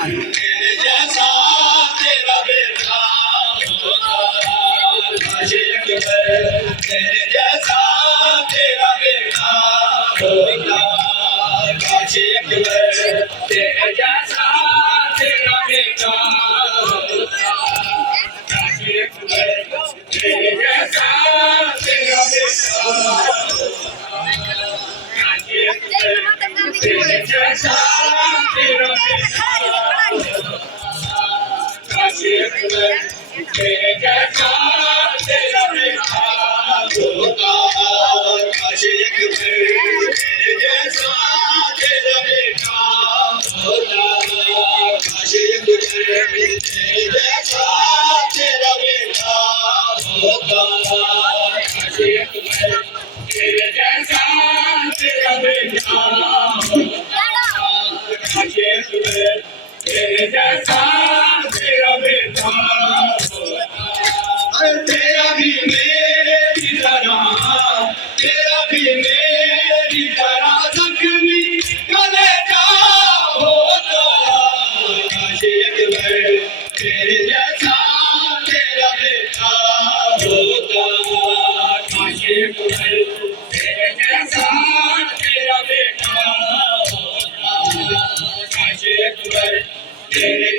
तेरे जैसा तेरा बेटा होता काश एक बार तेरे जैसा तेरा बेटा होता काश एक बार तेरे जैसा तेरा बेटा होता काश एक बार तेरे जैसा तेरा बेटा काश एक बार तेरे जैसा तेरा बेटा काश एक बार तेरे जैसा तेरा बेटा होता काश एक बार तेरे जैसा तेरा बेटा होता काश एक बार तेरे जैसा तेरा बेटा होता काश एक बार तेरे जैसा तेरा बेटा होता काश एक बार तेरे जैसा तेरा बेटा होता तेरा भी मेरी तरह तेरा भी मेरी तरह जख्मी कलेजा होता काश एक बार तेरे जैसा तेरा बेटा होता काश एक बार तेरे जैसा तेरा बेटा होता काश एक बार तेरे